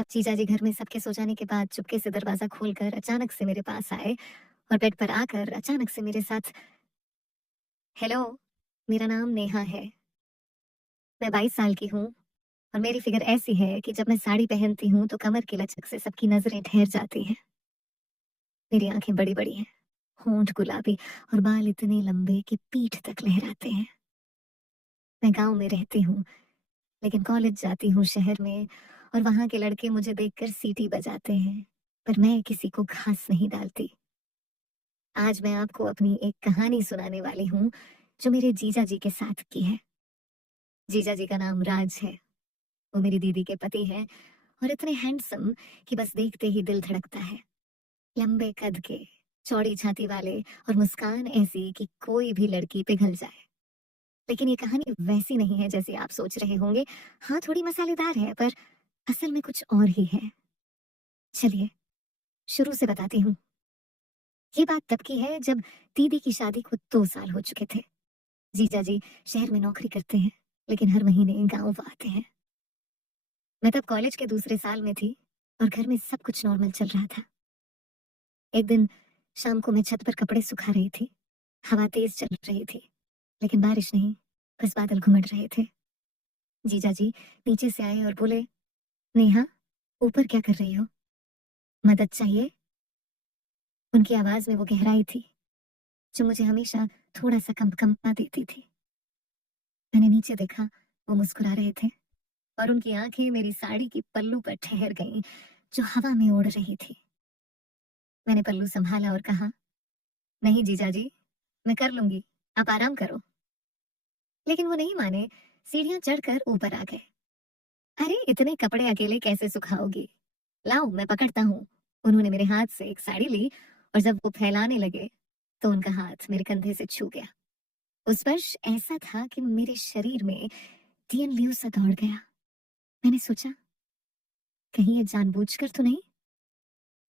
अब जीजा जी घर में सबके सो जाने के बाद चुपके से दरवाजा खोलकर अचानक से मेरे पास आए और बेड पर आकर अचानक से मेरे साथ, हेलो, मेरा नाम नेहा है। मैं 22 साल की हूँ और मेरी फिगर ऐसी है कि जब मैं साड़ी पहनती हूँ तो कमर की लचक से सबकी नजरें ठहर जाती हैं। मेरी आंखें बड़ी बड़ी हैं, होंठ गुलाबी और बाल इतने लंबे कि पीठ तक लहराते हैं। मैं गांव में रहती हूँ लेकिन कॉलेज जाती हूँ शहर में, और वहां के लड़के मुझे देखकर सीटी बजाते हैं, पर मैं किसी को घास नहीं डालती। आज मैं आपको अपनी एक कहानी सुनाने वाली हूँ जो मेरे जीजा जी के साथ की है। जीजा जी का नाम राज है। वो मेरी दीदी के पति हैं और इतने हैंडसम कि बस देखते ही दिल धड़कता है। लंबे कद के, चौड़ी छाती वाले और मुस्कान ऐसी कि कोई भी लड़की पिघल जाए। लेकिन ये कहानी वैसी नहीं है जैसी आप सोच रहे होंगे। हाँ, थोड़ी मसालेदार है पर असल में कुछ और ही है। चलिए शुरू से बताती हूँ। ये बात तब की है जब दीदी की शादी को 2 साल हो चुके थे। जीजा जी शहर में नौकरी करते हैं लेकिन हर महीने गांव आते हैं। मैं तब कॉलेज के दूसरे साल में थी और घर में सब कुछ नॉर्मल चल रहा था। एक दिन शाम को मैं छत पर कपड़े सुखा रही थी। हवा तेज चल रही थी लेकिन बारिश नहीं, बस बादल घुमड़ रहे थे। जीजा जी नीचे से आए और बोले, नेहा, ऊपर क्या कर रही हो? मदद चाहिए? उनकी आवाज में वो गहराई थी जो मुझे हमेशा थोड़ा सा कंपकंपा देती थी। मैंने नीचे देखा, वो मुस्कुरा रहे थे और उनकी आंखें मेरी साड़ी की पल्लू पर ठहर गईं जो हवा में उड़ रही थी। मैंने पल्लू संभाला और कहा, नहीं जीजा जी, मैं कर लूंगी, आप आराम करो। लेकिन वो नहीं माने, सीढ़ियां चढ़कर ऊपर आ गए। अरे इतने कपड़े अकेले कैसे सुखाओगी? लाओ मैं पकड़ता हूँ। उन्होंने मेरे हाथ से एक साड़ी ली और जब वो फैलाने लगे तो उनका हाथ मेरे कंधे से छू गया। उस स्पर्श ऐसा था कि मेरे शरीर में डीएनएलयू सा दौड़ गया। मैंने सोचा, कहीं ये जानबूझकर तो नहीं?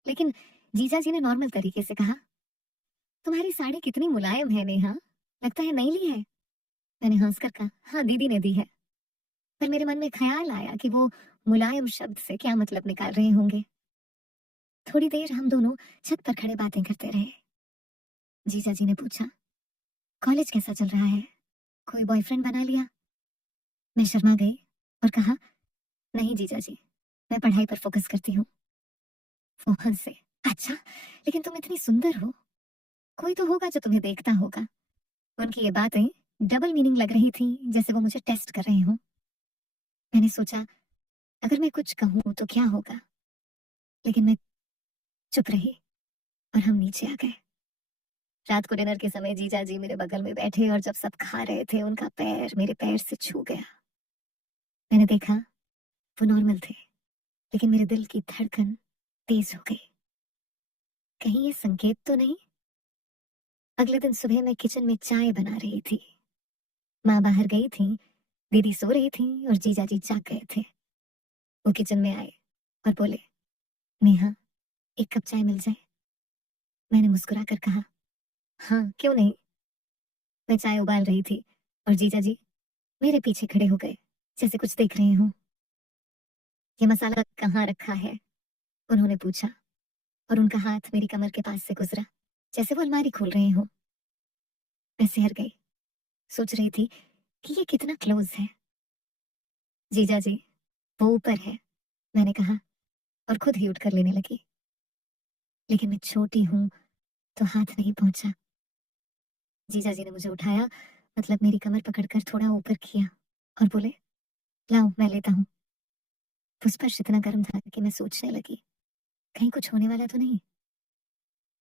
लेकिन जीजा जी ने नॉर्मल तरीके से कहा, तुम्हारी साड़ी कितनी मुलायम है नेहा, लगता है नई ली है। मैंने हंसकर कहा, हाँ दीदी ने दी है। फिर मेरे मन में ख्याल आया कि वो मुलायम शब्द से क्या मतलब निकाल रहे होंगे। थोड़ी देर हम दोनों छत पर खड़े बातें करते रहे। जीजा जी ने पूछा, कॉलेज कैसा चल रहा है? कोई बॉयफ्रेंड बना लिया? मैं शर्मा गई और कहा, नहीं जीजा जी, मैं पढ़ाई पर फोकस करती हूँ। वो हंसे, अच्छा, लेकिन तुम इतनी सुंदर हो, कोई तो होगा जो तुम्हें देखता होगा। उनकी ये बातें डबल मीनिंग लग रही थी, जैसे वो मुझे टेस्ट कर रहे हों। मैंने सोचा, अगर मैं कुछ कहूँ तो क्या होगा, लेकिन मैं चुप रही और हम नीचे आ गए। रात को डिनर के समय जीजा जी मेरे बगल में बैठे और जब सब खा रहे थे उनका पैर मेरे पैर से छू गया। मैंने देखा, वो नॉर्मल थे लेकिन मेरे दिल की धड़कन तेज हो गई। कहीं ये संकेत तो नहीं? अगले दिन सुबह मैं किचन में चाय बना रही थी। माँ बाहर गई थी, दीदी सो रही थी और जीजा जी जाग गए थे। वो किचन में आए और बोले, नेहा, एक कप चाय मिल जाए? मैंने मुस्कुरा कर कहा, हाँ क्यों नहीं। मैं चाय उबाल रही थी और जीजा जी मेरे पीछे खड़े हो गए, जैसे कुछ देख रहे हो। ये मसाला कहाँ रखा है? उन्होंने पूछा और उनका हाथ मेरी कमर के पास से गुजरा, जैसे वो अलमारी खोल रहे हो। मैं सिहर गई, सोच रही थी कि ये कितना क्लोज है। जीजा जी, वो ऊपर है, मैंने कहा और खुद ही उठकर लेने लगी। लेकिन मैं छोटी हूँ तो हाथ नहीं पहुंचा। जीजा जी ने मुझे उठाया, मतलब मेरी कमर पकड़कर थोड़ा ऊपर किया और बोले, लाओ मैं लेता हूँ। उस स्पर्श इतना गर्म था कि मैं सोचने लगी, कहीं कुछ होने वाला तो नहीं।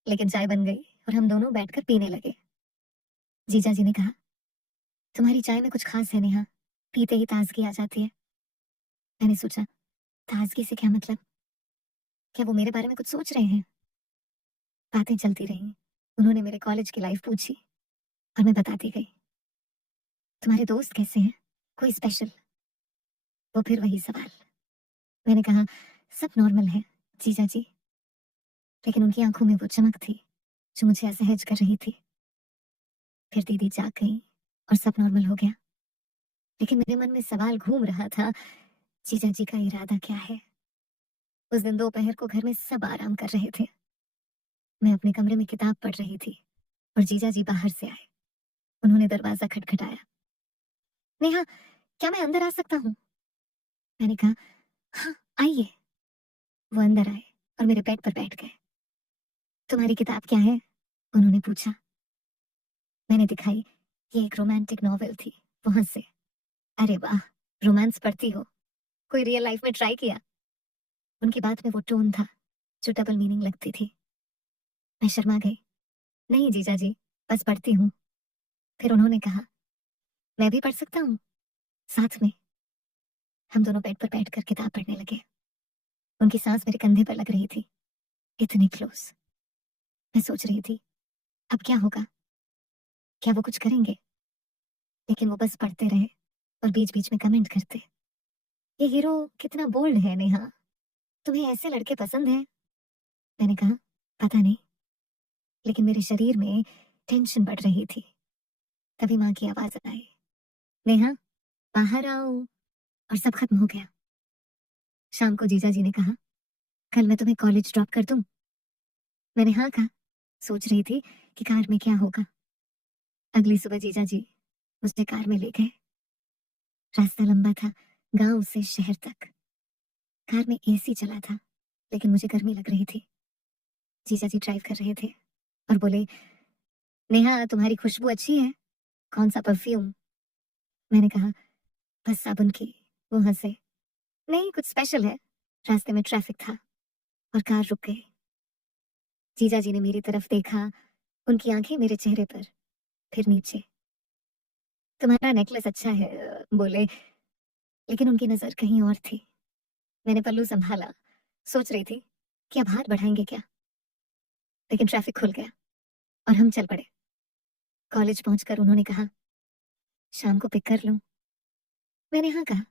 लेकिन चाय बन गई और हम दोनों बैठकर पीने लगे। जीजा जी ने कहा, तुम्हारी चाय में कुछ खास है नेहा, पीते ही ताजगी आ जाती है। मैंने सोचा, ताजगी से क्या मतलब? क्या वो मेरे बारे में कुछ सोच रहे हैं? बातें चलती रहीं। उन्होंने मेरे कॉलेज की लाइफ पूछी और मैं बताती गई। तुम्हारे दोस्त कैसे हैं, कोई स्पेशल? वो फिर वही सवाल। मैंने कहा, सब नॉर्मल है जीजा जी। लेकिन उनकी आंखों में वो चमक थी जो मुझे असहज कर रही थी। फिर दीदी जाग गई और सब नॉर्मल हो गया। लेकिन मेरे मन में सवाल घूम रहा था, जीजा जी का इरादा क्या है? उस दिन दोपहर को घर में सब आराम कर रहे थे। मैं अपने कमरे में किताब पढ़ रही थी और जीजा जी बाहर से आए। उन्होंने दरवाजा खटखटाया। नेहा, क्या मैं अंदर आ सकता हूँ? मैंने कहा, हाँ, आइए। वो अंदर आए और मेरे बेड पर बैठ गए। तुम्हारी किताब क्या है? उन्होंने पूछा। मैंने दिखाई। ये एक रोमांटिक नॉवेल थी। वो हंसे। अरे वाह, रोमांस पढ़ती हो? कोई रियल लाइफ में ट्राई किया? उनकी बात में वो टोन था जो डबल मीनिंग लगती थी। मैं शर्मा गई। नहीं जीजा जी, बस पढ़ती हूँ। फिर उन्होंने कहा, मैं भी पढ़ सकता हूँ साथ में। हम दोनों बेड पर बैठकर किताब पढ़ने लगे। उनकी सांस मेरे कंधे पर लग रही थी, इतनी क्लोज। मैं सोच रही थी, अब क्या होगा? क्या वो कुछ करेंगे? लेकिन वो बस पढ़ते रहे और बीच बीच में कमेंट करते। ये हीरो कितना बोल्ड है नेहा, तुम्हें ऐसे लड़के पसंद हैं? मैंने कहा, पता नहीं, लेकिन मेरे शरीर में टेंशन बढ़ रही थी। तभी माँ की आवाज आई, नेहा, बाहर आओ। और सब खत्म हो गया। शाम को जीजा जी ने कहा, कल मैं तुम्हें कॉलेज ड्रॉप कर दूं? मैंने हाँ कहा। सोच रही थी कि कार में क्या होगा। अगली सुबह जीजा जी मुझे कार में ले गए। रास्ता लंबा था, गांव से शहर तक। कार में एसी चला था, लेकिन मुझे गर्मी लग रही थी। जीजा जी ड्राइव कर रहे थे और बोले, नेहा, तुम्हारी खुशबू अच्छी है। कौन सा परफ्यूम? मैंने कहा, बस साबुन की। वो हंसे। नहीं, कुछ स्पेशल है। रास्ते में ट्रैफिक था और कार रुक गई। जीजा जी ने मेरी तरफ देखा, उनकी आंखें मेरे चेहरे पर, फिर नीचे। तुम्हारा नेकलेस अच्छा है, बोले, लेकिन उनकी नजर कहीं और थी। मैंने पल्लू संभाला, सोच रही थी कि अब हाथ बढ़ाएंगे क्या, लेकिन ट्रैफिक खुल गया और हम चल पड़े। कॉलेज पहुंचकर उन्होंने कहा, शाम को पिक कर लूं? मैंने हाँ कहा।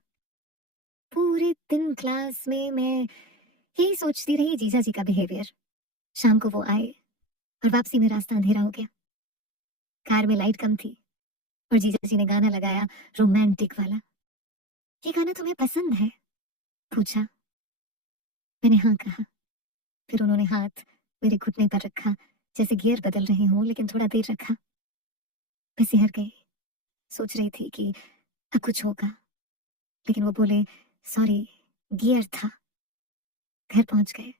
पूरे दिन क्लास में मैं यही सोचती रही, जीजा जी का बिहेवियर। शाम को वो आए और वापसी में रास्ता अंधेरा हो गया। कार में लाइट कम थी और जीजा जी ने गाना लगाया, रोमांटिक वाला। ये गाना तुम्हें पसंद है? पूछा। मैंने हाँ कहा। फिर उन्होंने हाथ मेरे घुटने पर रखा, जैसे गियर बदल रहे हों, लेकिन थोड़ा देर रखा। मैं सिहर गई। सोच रही थी कि अब कुछ होगा, लेकिन वो बोले, सॉरी, गियर था। घर पहुंच गए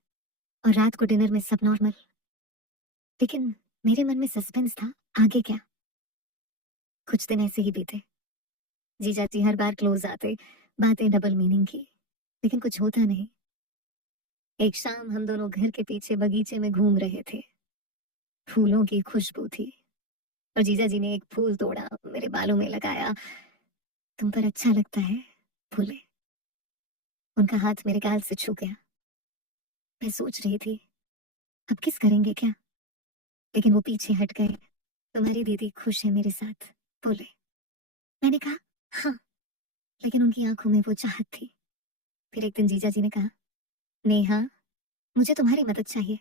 और रात को डिनर में सब नॉर्मल, लेकिन मेरे मन में सस्पेंस था, आगे क्या? कुछ दिन ऐसे ही बीते। जीजा जी हर बार क्लोज आते, बातें डबल मीनिंग की, लेकिन कुछ होता नहीं। एक शाम हम दोनों घर के पीछे बगीचे में घूम रहे थे। फूलों की खुशबू थी और जीजा जी ने एक फूल तोड़ा, मेरे बालों में लगाया। तुम पर अच्छा लगता है, बोले। उनका हाथ मेरे गाल से छू गया। मैं सोच रही थी, अब किस करेंगे क्या, लेकिन वो पीछे हट गए। तुम्हारी दीदी खुश है मेरे साथ, बोले। मैंने कहा, हाँ, लेकिन उनकी आंखों में वो चाहत थी। फिर एक दिन जीजा जी ने कहा, नेहा, मुझे तुम्हारी मदद चाहिए।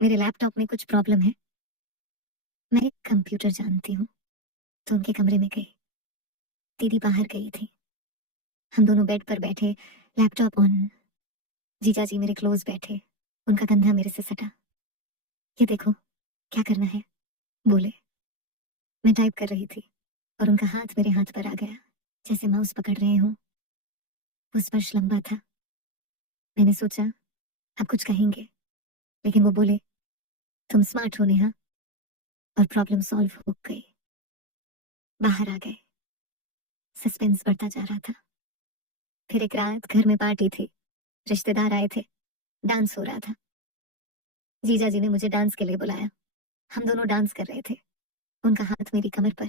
मेरे लैपटॉप में कुछ प्रॉब्लम है। मैं कंप्यूटर जानती हूँ। तो उनके कमरे में गई। दीदी बाहर गई थी। हम दोनों बेड पर बैठे, लैपटॉप ऑन। जीजा जी मेरे क्लोज बैठे, उनका कंधा मेरे से सटा। ये देखो, क्या करना है, बोले। मैं टाइप कर रही थी और उनका हाथ मेरे हाथ पर आ गया, जैसे माउस पकड़ रहे हूँ। वो स्पर्श लंबा था। मैंने सोचा अब कुछ कहेंगे, लेकिन वो बोले, तुम स्मार्ट हो नेहा। और प्रॉब्लम सॉल्व हो गई। बाहर आ गए। सस्पेंस बढ़ता जा रहा था। फिर एक रात घर में पार्टी थी, रिश्तेदार आए थे, डांस हो रहा था। जीजा जी ने मुझे डांस के लिए बुलाया। हम दोनों डांस कर रहे थे, उनका हाथ मेरी कमर पर,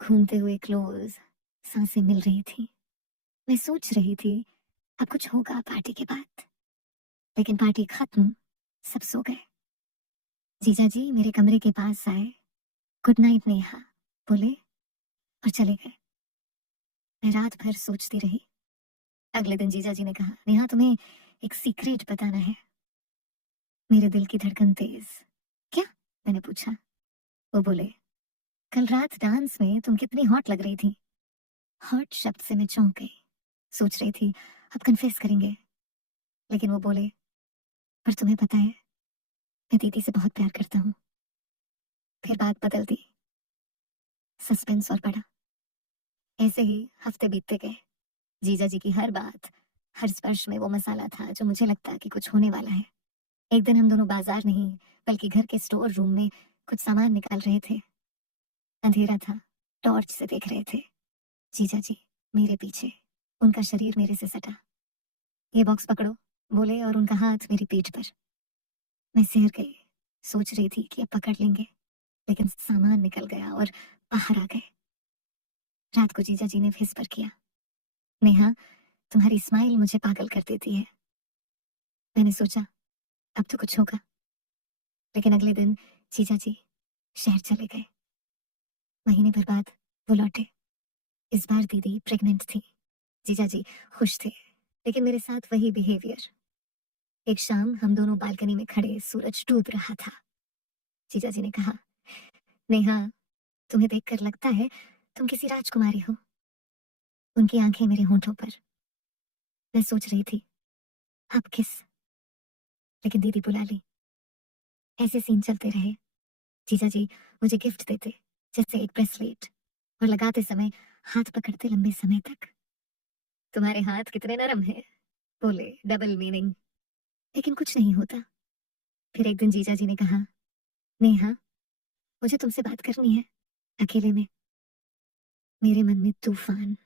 घूमते हुए क्लोज। सांसें मिल रही थी। मैं सोच रही थी, अब कुछ होगा पार्टी के बाद, लेकिन पार्टी खत्म, सब सो गए। जीजा जी मेरे कमरे के पास आए, गुड नाइट नेहा, बोले और चले गए। मैं रात भर सोचती रही। अगले दिन जीजा जी ने कहा, नेहा, तुम्हें एक सीक्रेट बताना है। मेरे दिल की धड़कन तेज। क्या? मैंने पूछा। वो बोले, कल रात डांस में तुम कितनी हॉट लग रही थी। हॉट शब्द से मैं चौंक गई। सोच रही थी, अब कन्फेस करेंगे, लेकिन वो बोले, पर तुम्हें पता है, मैं दीदी से बहुत प्यार करता हूँ। फिर बात बदल दी, सस्पेंस और बढ़ा। ऐसे ही हफ्ते बीतते गए। जीजा जी की हर बात, हर स्पर्श में वो मसाला था जो मुझे लगता कि कुछ होने वाला है। एक दिन हम दोनों बाजार नहीं, बल्कि घर के स्टोर रूम में कुछ सामान निकाल रहे थे। अंधेरा था, टॉर्च से देख रहे थे। जीजा जी मेरे पीछे, उनका शरीर मेरे से सटा। ये बॉक्स पकड़ो, बोले, और उनका हाथ मेरी पीठ पर। मैं सिहर गई, सोच रही थी कि अब पकड़ लेंगे, लेकिन सामान निकल गया और बाहर आ गए। रात को जीजा जी ने विस्पर किया, नेहा, तुम्हारी स्माइल मुझे पागल कर देती है। मैंने सोचा अब तो कुछ होगा, लेकिन अगले दिन जीजा जी शहर चले गए। महीने भर बाद वो लौटे। इस बार दीदी प्रेग्नेंट थी। जीजा जी खुश थे, लेकिन मेरे साथ वही बिहेवियर। एक शाम हम दोनों बालकनी में खड़े, सूरज डूब रहा था। जीजा जी ने कहा, नेहा, तुम्हें देखकर लगता है तुम किसी राजकुमारी हो। उनकी आंखें मेरे होंठों पर। मैं सोच रही थी अब किस, लेकिन दीदी बुला ली। ऐसे सीन चलते रहे। जीजा जी मुझे गिफ्ट देते, जैसे एक ब्रेसलेट, और लगाते समय हाथ पकड़ते लंबे समय तक। तुम्हारे हाथ कितने नरम हैं, बोले, डबल मीनिंग। लेकिन कुछ नहीं होता। फिर एक दिन जीजा जी ने कहा, नेहा, मुझे तुमसे बात करनी है, अकेले में। मेरे मन में तूफान।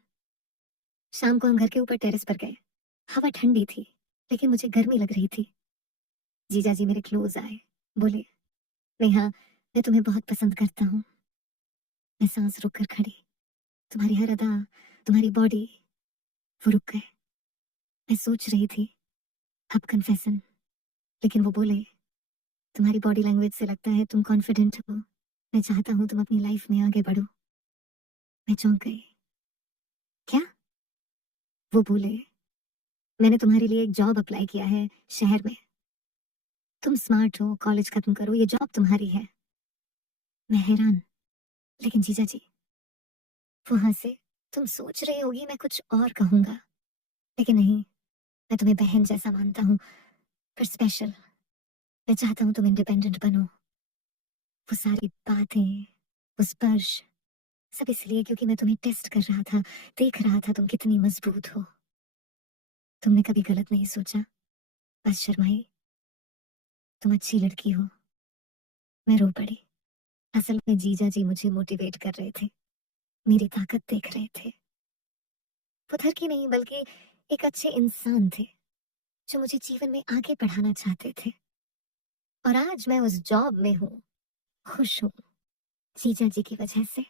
शाम को हम घर के ऊपर टेरेस पर गए। हवा ठंडी थी, लेकिन मुझे गर्मी लग रही थी। जीजा जी मेरे क्लोज आए, बोले, नेहा, मैं तुम्हें बहुत पसंद करता हूँ। मैं सांस रोक कर खड़ी। तुम्हारी हर अदा, तुम्हारी बॉडी, वो रुक गए। मैं सोच रही थी अब कन्फेशन, लेकिन वो बोले, तुम्हारी बॉडी लैंग्वेज से लगता है तुम कॉन्फिडेंट हो। मैं चाहता हूँ तुम अपनी लाइफ में आगे बढ़ो। मैं चौंक गई। क्या? वो बोले, मैंने तुम्हारे लिए एक जॉब अप्लाई किया है शहर में। तुम स्मार्ट हो, कॉलेज खत्म करो, ये जॉब तुम्हारी है। मैं हैरान, लेकिन जीजा जी वो हंसे। तुम सोच रही होगी मैं कुछ और कहूंगा, लेकिन नहीं, मैं तुम्हें बहन जैसा मानता हूँ, पर स्पेशल। मैं चाहता हूँ तुम इंडिपेंडेंट बनो। वो सारी बातें, वो स्पर्श, सब इसलिए क्योंकि मैं तुम्हें टेस्ट कर रहा था, देख रहा था तुम कितनी मजबूत हो। तुमने कभी गलत नहीं सोचा, बस शर्माई। तुम अच्छी लड़की हो। मैं रो पड़ी। असल में जीजा जी मुझे मोटिवेट कर रहे थे, मेरी ताकत देख रहे थे। वो धर की नहीं, बल्कि एक अच्छे इंसान थे, जो मुझे जीवन में आगे बढ़ाना चाहते थे। और आज मैं उस जॉब में हूँ, खुश हूँ, जीजा जी की वजह से।